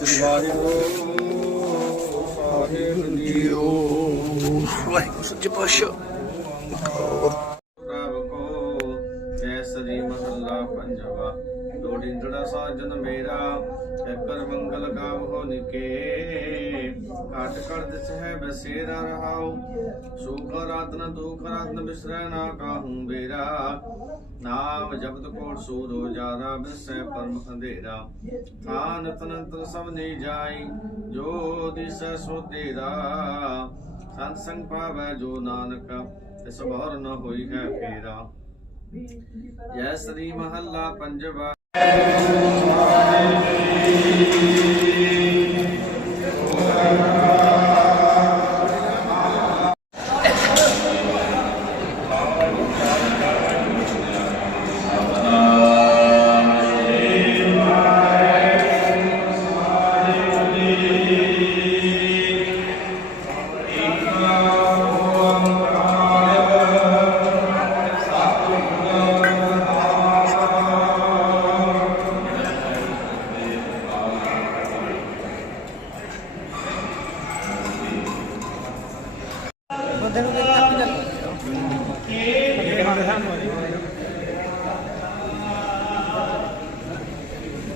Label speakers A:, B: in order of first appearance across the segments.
A: ਸ੍ਰੀ ਵਾਹਿਗੁਰੂ ਸਾਹਿਬ ਜੀਓ
B: ਵਾਹਿਗੁਰੂ ਸੱਚੇ ਪਾਤਸ਼ਾਹ
A: ਪ੍ਰਭ ਕੋ ਕੈਸਰੀ ਮਹੱਲਾ ਪੰਜਵਾ ਲੋੜਿੰਦੜਾ ਸਾਜਨ ਮੇਰਾ ਕਰ ਮੰਗਲ ਗਾਵ ਹੋ ਨਿਕੇ ਕਾਟ ਕਰ ਦਿਸ ਹੈ ਬਸੇਰਾ ਰਹਾਉ ਸੁਖ ਰਾਤਨ ਦੁਖ ਰਾਤਨ ਬਿਸਰੈ ਨਾ ਕਾਹੂ ਬੇਰਾ ਨਾਮ ਜਪਤ ਕੋਟ ਸੂਰੋ ਜਾਰਾ ਬਿਸੈ ਪਰਮ ਅੰਧੇਰਾ। ਥਾਨ ਤਨੰਤਰ ਸਭ ਨੇ ਜਾਈ, ਜੋ ਦਿਸੈ ਸੋ ਤੇਰਾ। ਸੰਤ ਸੰਗ ਪਾਵੈ ਜੋ ਨਾਨਕ, ਤਿਸ ਬਹੁਰ ਨ ਹੋਈ ਹੈ ਫੇਰਾ ਜੈ ਸ੍ਰੀ ਮਹੱਲਾ ਪੰਜਵਾ।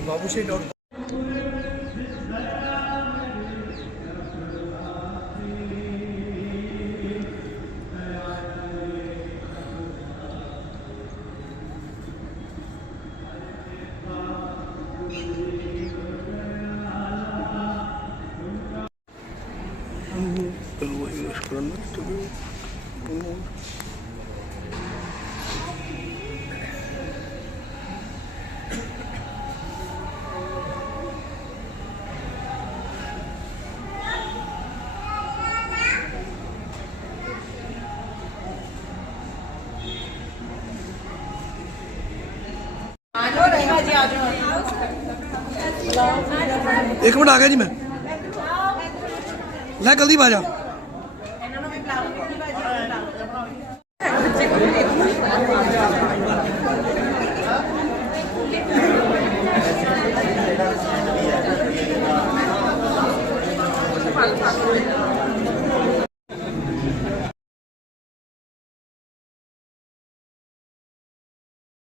B: ਬਾਬੂ ਸ਼ੇ ਡਾਟ ਇੱਕ ਮਿੰਟ ਆ ਗਿਆ ਜੀ ਮੈਂ। ਲੈ ਜਲਦੀ ਬਾਜਾ।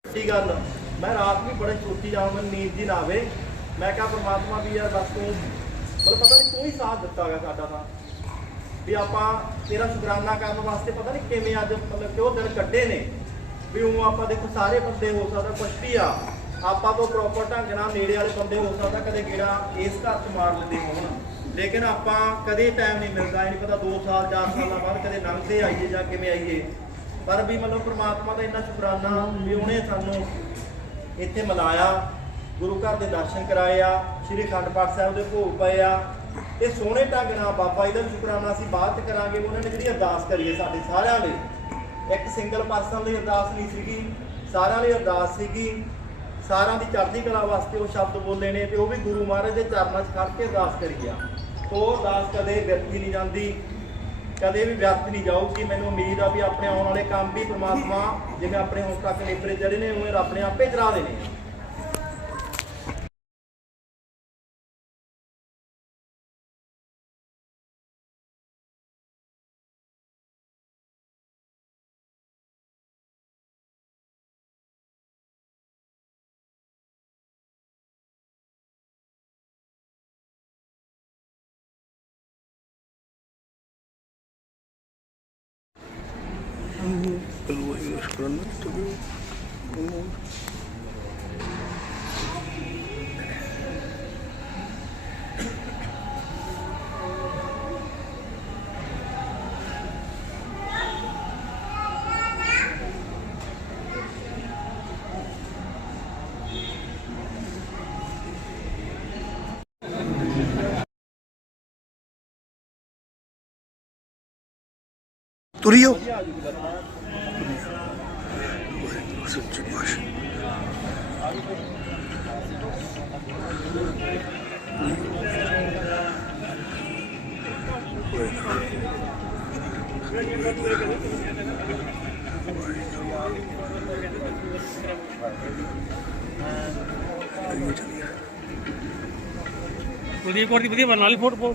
C: ਸੱਚੀ ਗੱਲ ਮੈਂ ਰਾਤ ਵੀ ਬੜੇ ਸੋਚੀ ਜਾਵਾਂ, ਮੈਨੂੰ ਨੀਂਦ ਜੀ ਨਾ ਆਵੇ। ਮੈਂ ਕਿਹਾ ਪਰਮਾਤਮਾ ਵੀ ਯਾਰ ਬਸ ਤੂੰ, ਮਤਲਬ ਪਤਾ ਨਹੀਂ ਕੋਈ ਸਾਥ ਦਿੱਤਾਗਾ ਸਾਡਾ ਤਾਂ। ਵੀ ਆਪਾਂ ਤੇਰਾ ਸ਼ੁਕਰਾਨਾ ਕਰਨ ਵਾਸਤੇ ਪਤਾ ਨਹੀਂ ਕਿਵੇਂ ਅੱਜ ਮਤਲਬ ਕਿ ਉਹ ਦਿਨ ਕੱਢੇ ਨੇ। ਵੀ ਉਹ ਆਪਾਂ ਦੇਖੋ ਸਾਰੇ ਬੰਦੇ ਹੋ ਸਕਦਾ, ਕੁਛ ਵੀ ਆ, ਆਪਾਂ ਤੋਂ ਪ੍ਰੋਪਰ ਢੰਗ ਨਾਲ ਨੇੜੇ ਵਾਲੇ ਬੰਦੇ ਹੋ ਸਕਦਾ, ਕਦੇ ਗੇੜਾ ਇਸ ਘਰ 'ਚ ਮਾਰ ਲੈਂਦੇ ਹੋਣ। ਲੇਕਿਨ ਆਪਾਂ ਕਦੇ ਟਾਈਮ ਨਹੀਂ ਮਿਲਦਾ, ਇਹ ਨਹੀਂ ਪਤਾ 2 ਸਾਲ 4 ਸਾਲਾਂ ਬਾਅਦ ਕਦੇ ਲੰਘਦੇ ਆਈਏ ਜਾਂ ਕਿਵੇਂ ਆਈਏ। ਪਰ ਵੀ ਮਤਲਬ ਪ੍ਰਮਾਤਮਾ ਦਾ ਇੰਨਾ ਸ਼ੁਕਰਾਨਾ ਵੀ ਉਹਨੇ ਸਾਨੂੰ ਇੱਥੇ ਮਨਾਇਆ, ਗੁਰੂ ਘਰ ਦੇ ਦਰਸ਼ਨ ਕਰਾਏ ਆ, ਸ੍ਰੀ ਅਖੰਡ ਪਾਠ ਸਾਹਿਬ ਦੇ ਭੋਗ ਪਏ ਆ। ਇਹ ਸੋਹਣੇ ਢੰਗ ਨਾਲ ਬਾਬਾ ਜੀ ਦਾ ਸ਼ੁਕਰਾਨਾ ਅਸੀਂ ਬਾਅਦ ਚ ਕਰਾਂਗੇ, ਉਹਨਾਂ ਨੇ ਜਿਹੜੀ ਅਰਦਾਸ ਕਰੀ ਹੈ ਸਾਡੇ ਸਾਰਿਆਂ ਲਈ। ਇੱਕ ਸਿੰਗਲ ਪਰਸਨ ਲਈ ਅਰਦਾਸ ਨਹੀਂ ਸੀਗੀ, ਸਾਰਿਆਂ ਲਈ ਅਰਦਾਸ ਸੀਗੀ। ਸਾਰਿਆਂ ਦੀ ਚੜ੍ਹਦੀ ਕਲਾ ਵਾਸਤੇ ਉਹ ਸ਼ਬਦ ਬੋਲੇ ਨੇ ਤੇ ਉਹ ਵੀ ਗੁਰੂ ਮਹਾਰਾਜ ਦੇ ਚਰਨਾਂ 'ਚ ਖੜ ਕੇ ਅਰਦਾਸ ਕਰੀ ਆ। ਉਹ ਅਰਦਾਸ ਕਦੇ ਵਿਅਰਥੀ ਨਹੀਂ ਜਾਂਦੀ। ਕਦੇ ਵੀ ਵਿਅਰਥ ਨਹੀਂ ਜਾਊਗੀ ਮੈਨੂੰ ਉਮੀਦ ਆ ਵੀ ਆਪਣੇ ਆਉਣ ਵਾਲੇ ਕੰਮ ਵੀ ਪ੍ਰਮਾਤਮਾ, ਜਿਵੇਂ ਆਪਣੇ ਹੁਣ ਤੱਕ ਨੇਪਰੇ ਚੜੇ ਨੇ, ਉਵੇਂ ਰੱਬ ਆਪੇ ਚੜਾ ਦੇਣੇ
B: ਚਲੋ ਵਾਹਿਗੁਰੂ ਸ਼ੁਕਰਾਨਾ ਤੇ ਤੁਰਿਓ ਸੱਚੇ ਪਾਤਸ਼ਾਹ ਵਾਹਿਗੁਰੂ
A: ਕੁਲਦੀਪ ਕੌਰ ਦੀ ਵਧੀਆ ਬਣਾ ਲਈ ਫੋਟੋ।